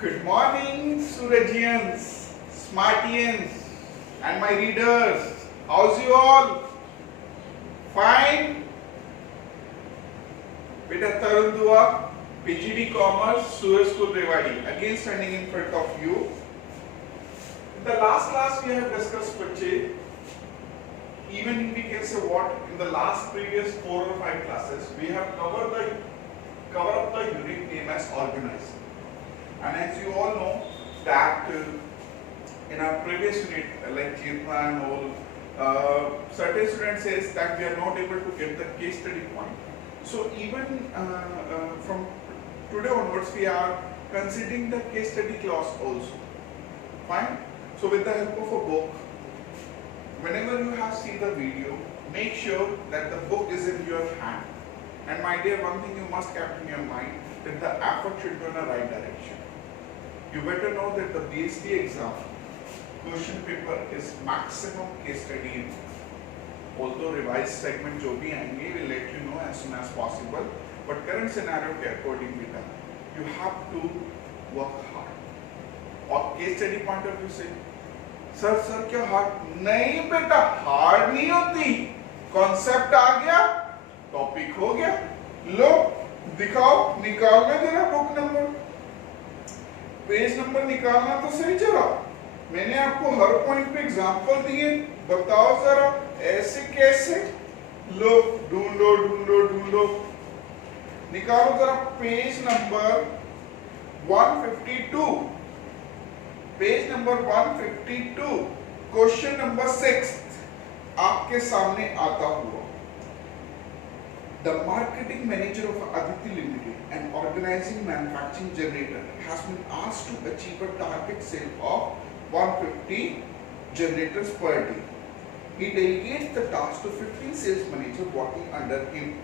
Good morning, Surajians, Smartians, and my readers. How's you all? Fine? Beta Tarun Dua, PGD Commerce, Suraj School Rewari, again standing in front of you. In the last class we have discussed Pache. Even we can say what in the last previous 4 or 5 classes we have covered up the unit name as organizing. And as you all know that in our previous unit like Jirna and all, certain students says that we are not able to get the case study point. So even from today onwards we are considering the case study clause also. Fine. So with the help of a book, whenever you have seen the video, make sure that the book is in your hand. And my dear, one thing you must keep in your mind that the effort should go in the right direction. You better know that the BSD exam question paper is maximum case study. Although revised segment जो भी आएंगे will let you know as soon as possible. But current scenario के according बेटा, you have to work hard. और case study point of view से, sir क्या hard नहीं बेटा, hard नहीं होती. Concept आ गया, topic हो गया. लो दिखाओ, निकालना जरा book number. पेज नंबर निकालना तो सही चला. मैंने आपको हर पॉइंट पे एग्जांपल दिए, बताओ जरा ऐसे कैसे. लो ढूंढो निकालो जरा page number 152. Page number 152 question number 6 आपके सामने आता हुआ. The marketing manager of Aditi Limited, an organizing manufacturing generator, has been asked to achieve a target sale of 150 generators per day. He delegates the task to 15 sales managers working under him.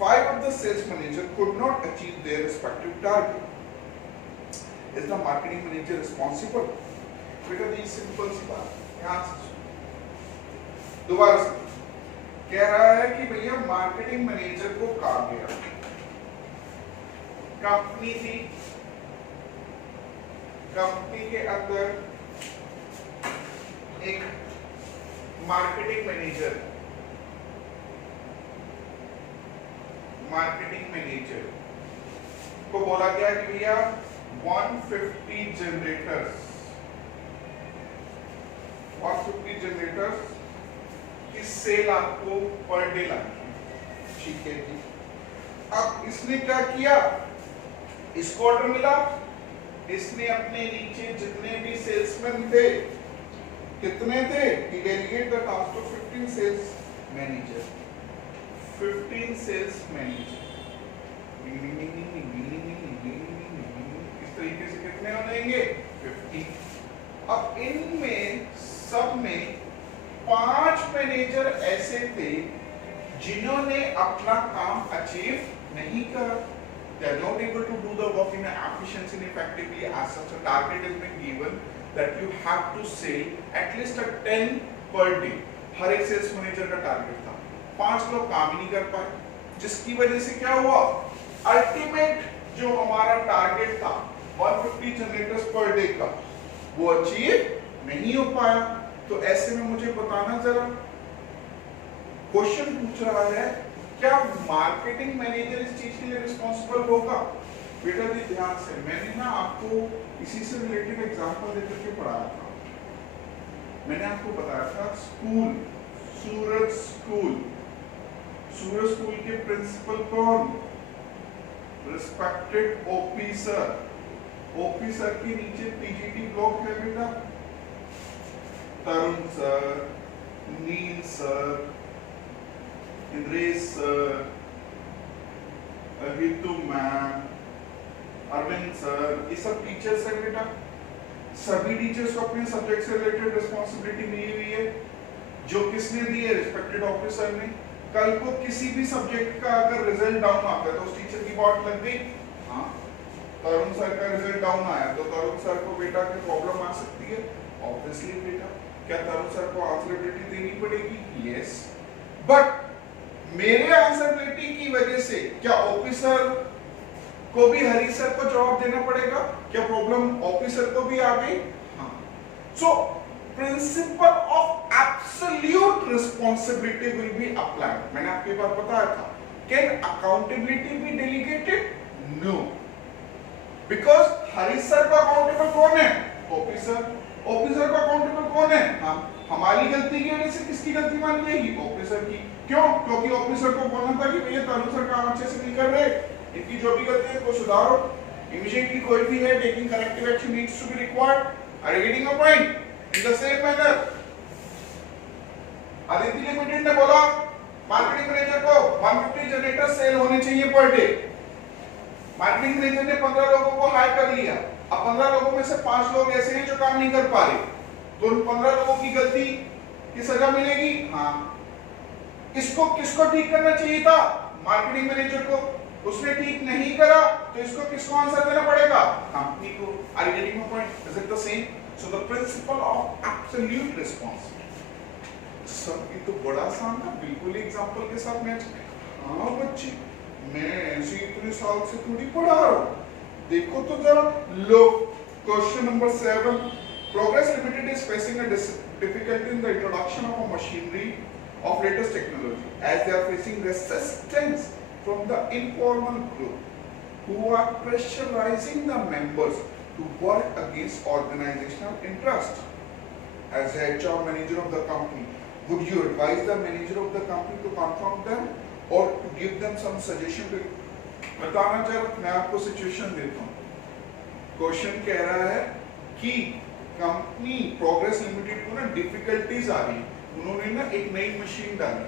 5 of the sales managers could not achieve their respective target. Is the marketing manager responsible? Because this simple सी बात. यहाँ से दोबारा से कह रहा है कि भैया मार्केटिंग मैनेजर को कहा गया, कंपनी थी, कंपनी के अंदर एक मार्केटिंग मैनेजर को बोला गया कि भैया 150 जनरेटर्स की सेल आपको पर डे लानी. ठीक है जी. अब इसने क्या किया, इसको ऑर्डर मिला, इसने अपने नीचे जितने भी सेल्समैन थे, कितने थे, he delegate the task to 15 sales manager. 15 sales manager. इस तरीके से कितने हो जाएंगे 50. अब इनमें सब में 5 मैनेजर ऐसे थे जिन्होंने अपना काम अचीव नहीं करा. They are not able to do the work in efficiency and effectively. As such a target has been given that you have to sell at least 10 per day. हर एक सेल्स मैनेजर का target था. 5 लोग काम ही नहीं कर पाए, जिसकी वजह से क्या हुआ, अल्टीमेट जो हमारा टारगेट था 150 जनरेटर्स पर डे का, वो अचीव नहीं हो पाया. तो ऐसे में मुझे बताना जरा, क्वेश्चन पूछ रहा है क्या मार्केटिंग मैनेजर इस चीज के लिए रिस्पॉन्सिबल होगा. बेटा जी ध्यान से, मैंने ना आपको इसी से रिलेटेड एग्जांपल देकर के पढ़ाया था. मैंने आपको बताया था स्कूल, सूरज स्कूल के प्रिंसिपल कौन, respected OP sir. OP sir के नीचे पीजीटी ब्लॉक है बेटा, Tarun sir, Neel sir, Indresh sir, Abhitu ma'am, Arvind sir, ये सब टीचर्स हैं बेटा. सभी टीचर्स को अपने सब्जेक्ट से रिलेटेड रिस्पॉन्सिबिलिटी मिली हुई है, जो किसने दी है, रिस्पेक्टेड ऑफिसर ने. कल को किसी भी सब्जेक्ट का अगर रिजल्ट डाउन आता है तो उस टीचर की बात लग गई. हाँ, तरुण सर का रिजल्ट डाउन आया तो तरुण सर को बेटा की प्रॉब्लम आ सकती है. ऑब्वियसली बेटा, क्या तरुण सर को आंसरेबिलिटी देनी पड़ेगी? यस. बट मेरे आंसरेबिलिटी की वजह से क्या ऑफिसर को भी हरी सर को जवाब देना पड़ेगा। क्या प्रॉब्लम ऑफिसर को भी आ गई? हाँ। So principle of absolute responsibility will be applied. मैंने आपकी बात बताया था। Can accountability be delegated? No, because Hari sir का अकाउंटेबल कौन है? ऑफिसर। ऑफिसर का अकाउंटेबल कौन है? हम। हमारी गलती की वजह से किसकी गलती मानी जाएगी? ऑफिसर की। क्यों? क्योंकि ऑफिसर को बोलना था कि भैया तालु सर काम अच्छे से नहीं कर रहे, इनकी जो भी गलती है वो सुधारो। इमीडिएटली कोई भी है taking corrective action needs to be required. Are you getting a point? In the same manner Aditya limited ने बोला मार्केटिंग मैनेजर को 150 जनरेटर सेल होने चाहिए पर डे। मार्केटिंग मैनेजर ने 15 लोगों को हायर कर लिया। अब 15 लोगों में से 5 लोग ऐसे हैं जो काम नहीं कर पा रहे, तो उन 15 लोगों की गलती की सजा मिलेगी? हाँ। इसको किसको ठीक करना चाहिए था? मार्केटिंग मैनेजर को। उसने ठीक नहीं करा तो इसको किसको आंसर देना पड़ेगा? कंपनी को। Are you getting my point? Is it the same? So the principle of absolute responsibility. Sir ये तो बड़ा आसान था, बिल्कुल एग्जांपल के साथ मैच। हाँ बच्चे, मैं ऐसे इतने साल से थोड़ी पढ़ा रहा हूं। देखो तो जरा लो, question number 7। Progress Limited is facing a difficulty in the introduction of a machinery of latest technology as they are facing resistance from the informal group who are pressurizing the members to work against organizational interest. As the HR manager of the company, would you advise the manager of the company to confront them or to give them some suggestion? to बताना जरा, मैं आपको situation देता हूँ। Question कह रहा है कि कंपनी प्रोग्रेस लिमिटेड को ना डिफिकल्टीज आ रही, उन्होंने ना एक नई मशीन डाली।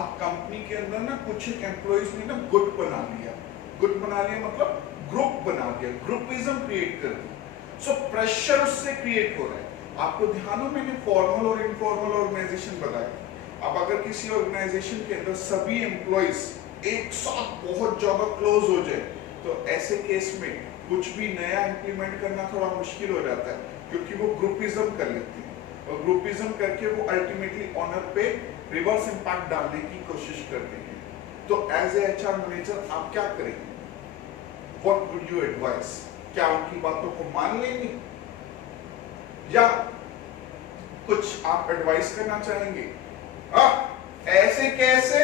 अब कंपनी के अंदर ना कुछ एम्प्लॉइज ने ना गुट बना लिया। गुट बना लिया मतलब ग्रुप बना दिया, ग्रुपिज्म क्रिएट कर दी। सो प्रेशर उससे क्रिएट हो रहा है। आपको ध्यान हो, मैंने फॉर्मल और इनफॉर्मल ऑर्गेनाइजेशन बताया। अब अगर किसी ऑर्गेनाइजेशन के अंदर सभी एम्प्लॉइज एक साथ बहुत ज्यादा क्लोज हो जाए तो ऐसे केस में कुछ भी नया इंप्लीमेंट करना थोड़ा मुश्किल हो जाता है, क्योंकि वो ग्रुपिज्म कर लेते हैं और ग्रुपिज्म करके वो अल्टीमेटली ऑनर पे रिवर्स इंपैक्ट डालने की कोशिश करते हैं। तो एज ए एचआर मैनेजर आप क्या करेंगे? What would you advice? क्या उनकी बातों को मान लेंगे या कुछ आप एडवाइस करना चाहेंगे? ऐसे कैसे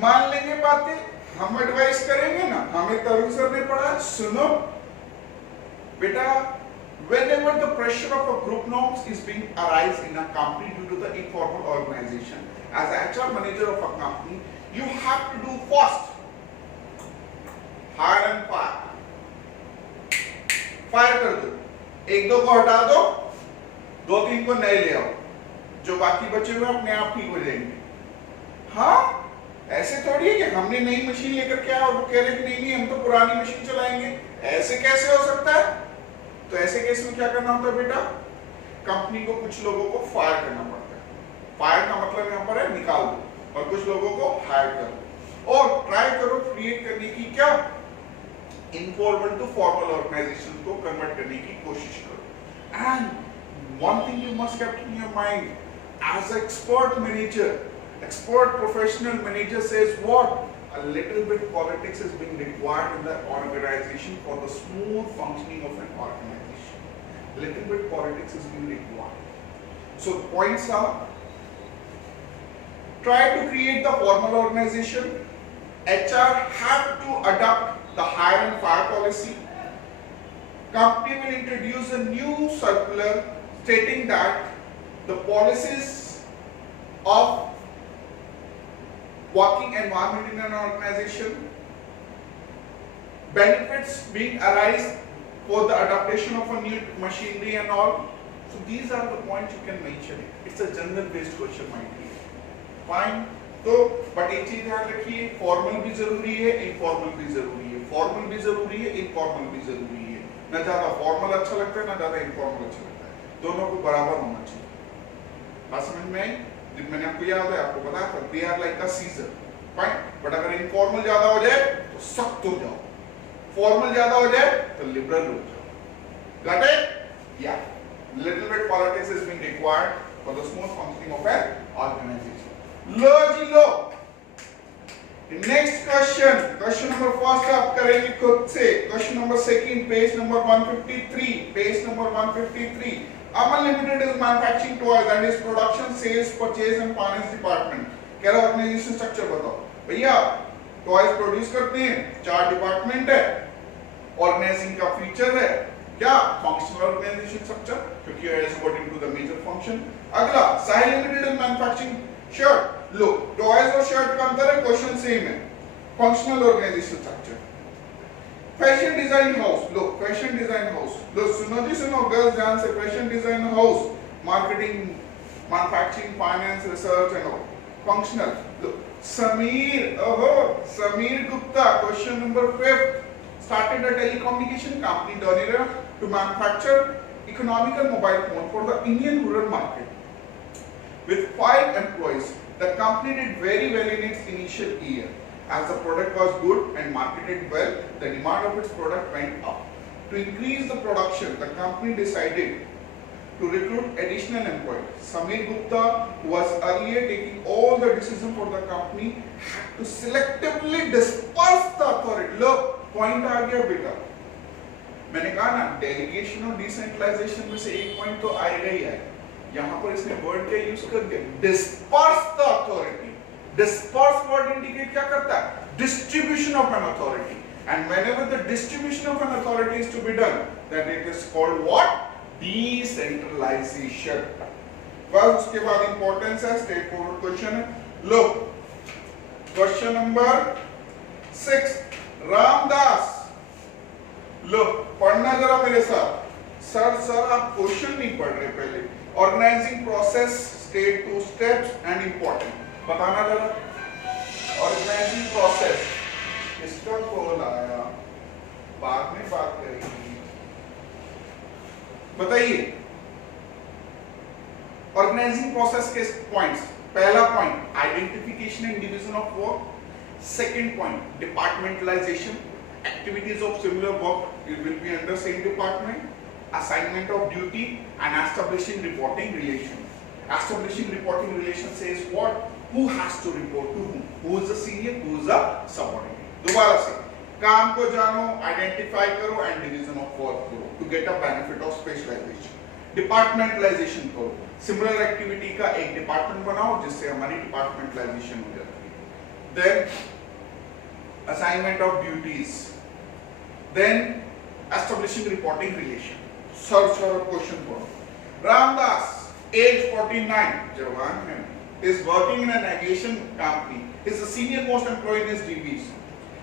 मान लेंगे बातें? हम एडवाइस करेंगे ना, हमें तरुण सर ने पढ़ा। सुनो बेटा, whenever the pressure of a group norms is being arise in a company due to the informal organization, as a HR manager of a company, you have to do first hire and fire। Fire कर दो, एक दो को हटा दो, दो तीन को नए ले आओ, जो बाकी बचे हुए अपने आप ठीक हो जाएंगे। हाँ, ऐसे थोड़ी है कि हमने नई मशीन लेकर के आया और वो कह रहे कि नहीं हम तो पुरानी मशीन चलाएंगे। ऐसे कैसे हो सकता है? तो ऐसे केस में क्या करना होता है बेटा? कंपनी को कुछ लोगों को फायर करना पड़ता है। फायर का मतलब यहाँ पर है निकाल दो, और कुछ लोगों को हायर करो और ट्राई करो क्रिएट करने की क्या, इनफॉर्मल टू फॉर्मल ऑर्गेनाइजेशन को कन्वर्ट करने की कोशिश करो। And one thing you must keep in your mind, as expert manager, expert professional manager says what? A little bit politics is being required in the organization for the smooth functioning of an organization. Little bit politics is being required. So the points are: try to create the formal organization. HR have to adopt the hire and fire policy. Company will introduce a new circular stating that the policies of working environment in an organization, benefits being arise for the adaptation of a new machinery and all. So these are the points you can mention. It's a general based question, my dear. Fine. तो but एक चीज ध्यान रखिए, formal भी जरूरी है, informal भी जरूरी है। फॉर्मल भी जरूरी है, इनफॉर्मल भी जरूरी है। ना ज्यादा फॉर्मल अच्छा लगता है, ना ज्यादा इनफॉर्मल अच्छा लगता है। दोनों को बराबर होना चाहिए। बात समझ में आई? मैंने आपको याद है, आपको बताया था, they are like a Caesar. Fine. But अगर इनफॉर्मल ज्यादा हो जाए तो सख्त हो जाओ, फॉर्मल ज्यादा हो जाए तो लिबरल हो जाओ। Got it? या little bit politics is being required for the smooth functioning of an organisation. लो जी लो, नेक्स्ट क्वेश्चन नंबर फर्स्ट आप करेंगे खुद से। Question number second, page number 153। Amal Limited is manufacturing toys and is production, sales, purchase and finance department. कह रहा organisation structure बताओ भैया। टॉयज प्रोड्यूस करते हैं, 4 डिपार्टमेंट है, ऑर्गेनाइजिंग का फीचर है क्या, फंक्शनल ऑर्गेनाइजेशन स्ट्रक्चर, क्योंकि it is according to the major function. अगला, Sahil limited is manufacturing shirt. लो, टॉयज और शर्ट का अंतर है, क्वेश्चन सेम है, functional organisation structure. Fashion design house, लो फैशन डिजाइन हाउस, लो सुनो जी सुनो गर्ल्स ध्यान से, fashion design house, marketing, manufacturing, finance, research and all. Functional, लो समीर, ओहो Sameer Gupta, question number 5, started a telecommunication company Dhanira to manufacture economical mobile phone for the Indian rural market. With 5 employees, the company did very well in its initial year. As the product was good and marketed well, the demand of its product went up. To increase the production, the company decided to recruit additional employees. Sameer Gupta, who was earlier taking all the decisions for the company, had to selectively disperse the authority. Look, point आ गया बेटा, मैंने कहा ना delegation और decentralisation में से एक पॉइंट तो आएगा ही है। यहां पर इसने वर्ड क्या यूज कर दिया, disperse the authority. Disperse word indicate क्या करता है, distribution of an authority, and whenever the distribution of an authority is to be done, then it is called what, decentralisation. बस उसके बाद इंपॉर्टेंस है, स्ट्रेट फॉरवर्ड क्वेश्चन है। लो question number 6, Ramdas, लो पढ़ना जरा मेरे साथ। सर आप क्वेश्चन नहीं पढ़ रहे पहले। Organising process, state 2 steps and important, बताना जरा। ऑर्गेनाइजिंग प्रोसेस, इसका कॉल आया, बाद में बात करेंगे, बताइए। ऑर्गेनाइजिंग प्रोसेस के पॉइंट्स, पहला point identification and division of work. Second point, departmentalization. Activities of similar work will be under same department. Assignment of duty and establishing reporting relation. Establishing reporting relation says what? Who has to report to whom? Who is the senior? Who is the subordinate? दोबारा से, काम को जानो, identify करो and division of work करो to get a benefit of specialisation. Departmentalisation करो, similar activity का एक डिपार्टमेंट बनाओ जिससे हमारी डिपार्टमेंटलाइजेशन हो जाती है। Then assignment of duties, then establishing reporting relation. Sir question for Ramdas, age 49, jawan hai, is working in an aviation company. He is the senior most employee in his division.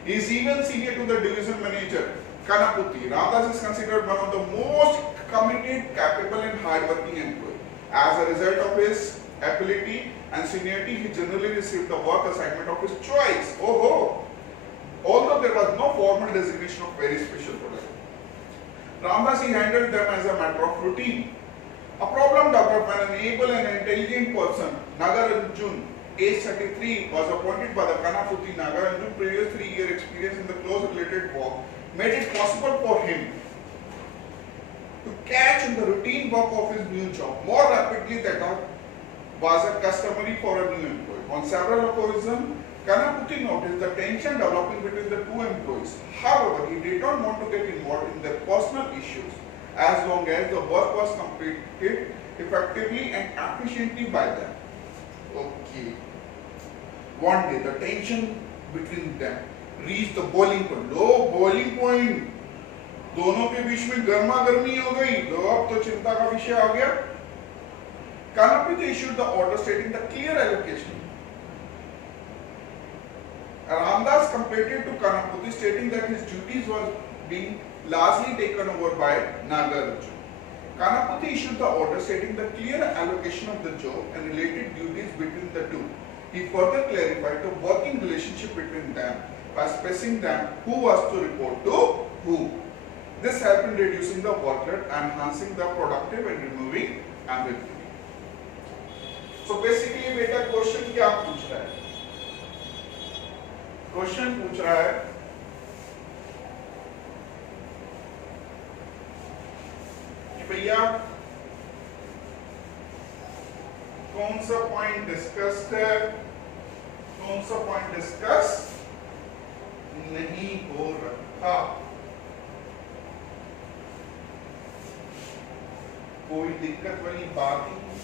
He is even senior to the division manager Kanaputi. Ramdas is considered one of the most committed, capable and hardworking employee. As a result of his ability and seniority, he generally received the work assignment of his choice. Although there was no formal designation of very special product, Ramdas he handled them as a matter of routine. A problem developed when an able and intelligent person, Nagarjun, age 33, was appointed by the Kanaputi. Nagarjun's previous 3-year experience in the close related work made it possible for him to catch in the routine work of his new job more rapidly than was a customary for a new employee. On several occasions, Kanaputi noticed the tension developing between the two employees. However, he did not want to get involved in their personal issues as long as the work was completed effectively and efficiently by them. Okay. One day, the tension between them reached the boiling point. Low boiling point. दोनों के बीच में गर्मा गर्मी हो गई, तो अब तो चिंता का विषय आ गया। Kanaputi issued the order stating the clear allocation. Ramdas complained to Kanaputi stating that his duties were being largely taken over by Nagarjun. Kanaputi issued the order stating the clear allocation of the job and related duties between the two. He further clarified the working relationship between them by specifying them who was to report to who. This helped in reducing the workload, enhancing the productive and removing ambiguity. So basically बेटा question क्या पूछ रहा है? Question पूछ रहा है कि भैया कौन सा पॉइंट डिस्कस्ड है, कौन सा पॉइंट डिस्कस नहीं हो रखा? कोई दिक्कत वाली बात ही नहीं,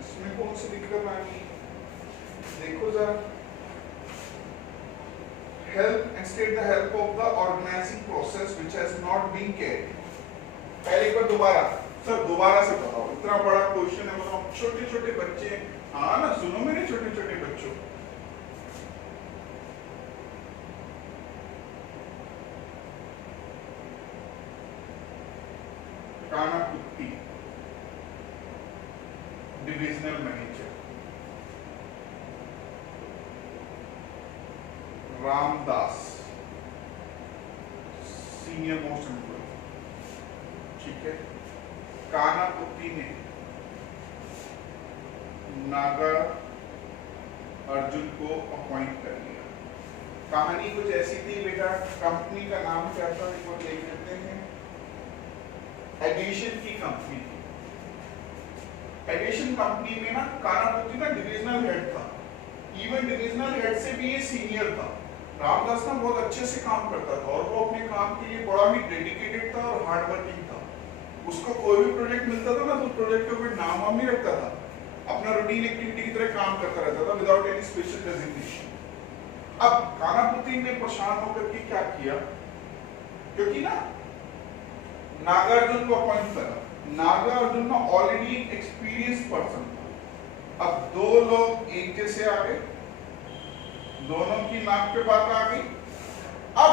इसमें कौन सी दिक्कत आ गई? देखो जरा, help and state the help of the organizing process which has not been carried. पहले एक बार दोबारा, सर दोबारा से बताओ, इतना बड़ा क्वेश्चन है, बताओ छोटे छोटे बच्चे, हाँ ना, सुनो मेरे छोटे छोटे बच्चों, काना कुत्ती divisional manager, Ramdas senior most employee, ठीक है। काना कुत्ती ने नागर अर्जुन को अपॉइंट कर लिया। कहानी कुछ ऐसी थी बेटा, कंपनी का नाम क्या था, एक बार देख लेते हैं। एडिशन की कंपनी थी। एडिशन कंपनी में ना काना कुत्ती ना डिविजनल हेड था, इवन डिविजनल हेड से भी ये सीनियर था। रामदास ना बहुत अच्छे से काम करता था और वो अपने काम के लिए बड़ा ही डेडिकेटेड था और हार्ड वर्किंग था। उसको कोई भी प्रोजेक्ट मिलता था ना तो प्रोजेक्ट का कोई नाम वाम नहीं रखता था, अपना रूटीन एक्टिविटी की तरह काम करता रहता था विदाउट एनी स्पेशल डेजिग्नेशन। अब काना कुत्ती ने परेशान होकर के क्या किया, क्योंकि ना नागार्जुन को अपॉइंट करा, नागार्जुन ना ऑलरेडी एक्सपीरियंस पर्सन था। अब दो लोग एक जैसे आ गए, दोनों की नाक पे बात आ गई। अब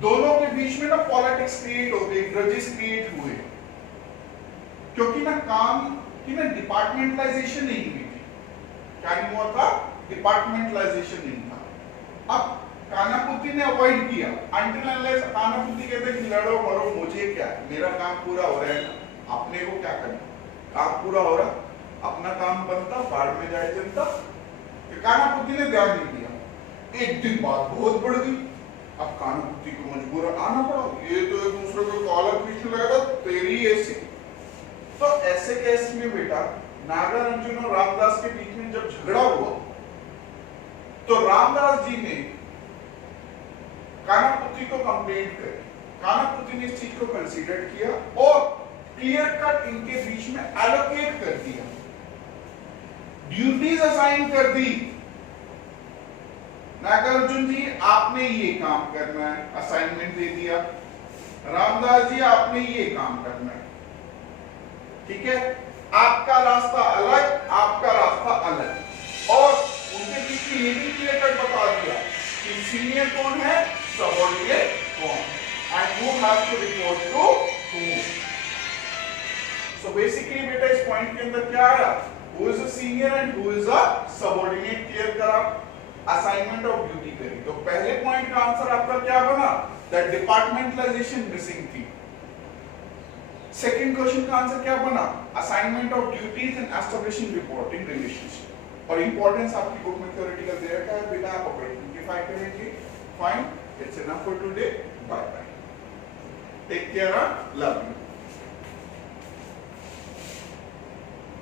दोनों के बीच में ना पॉलिटिक्स क्रिएट हो गई, ग्रजेस क्रिएट हुए, क्योंकि ना काम की ना डिपार्टमेंटलाइजेशन नहीं हुई थी। क्या नहीं हुआ था? डिपार्टमेंटलाइजेशन नहीं था। अब कानापुती ने अवॉइड किया, अंटिल अनलेस कानापुती कहते कि लड़ो मरो मुझे क्या, मेरा काम पूरा हो रहा है ना, अपने को क्या करना, काम पूरा हो रहा, अपना काम बनता, बाढ़ में जाए जनता। कानापुती ने ध्यान नहीं दिया। एक दिन बात बहुत बढ़ गई, अब कानापुती को मजबूर आना पड़ा, ये तो एक दूसरे को कॉलर खींचने लगेगा, तेरी ऐसे। तो ऐसे केस में बेटा नागार्जुन और रामदास के बीच में जब झगड़ा हुआ तो रामदास जी ने कानापुती को कंप्लेंट करी। कानापुती ने इस चीज को कंसीडर किया और क्लियर कट इनके बीच में एलोकेट कर दिया, ड्यूटीज असाइन कर दी। नागार्जुन जी आपने ये काम करना है, असाइनमेंट दे दिया। रामदास जी आपने ये काम करना है, ठीक है। आपका रास्ता अलग, आपका रास्ता अलग, और उनके बीच में ये भी क्लियर कट बता दिया कि सीनियर कौन है, सबऑर्डिनेट कौन, and who has to report to whom. So basically बेटा इस पॉइंट के अंदर क्या आया, who is a senior and who is a subordinate clear करा, असाइनमेंट ऑफ ड्यूटी करी। तो पहले पॉइंट का आंसर आपका क्या बना, दैट डिपार्टमेंटलाइजेशन मिसिंग थी। सेकंड क्वेश्चन का आंसर क्या बना, assignment of duties and establishing reporting relationship. और इंपॉर्टेंस आपकी बुक में थ्योरेटिकल दे रखा है बेटा, आप आइडेंटिफाई करेंगे। Fine, it's enough for today, bye bye, take care, love you.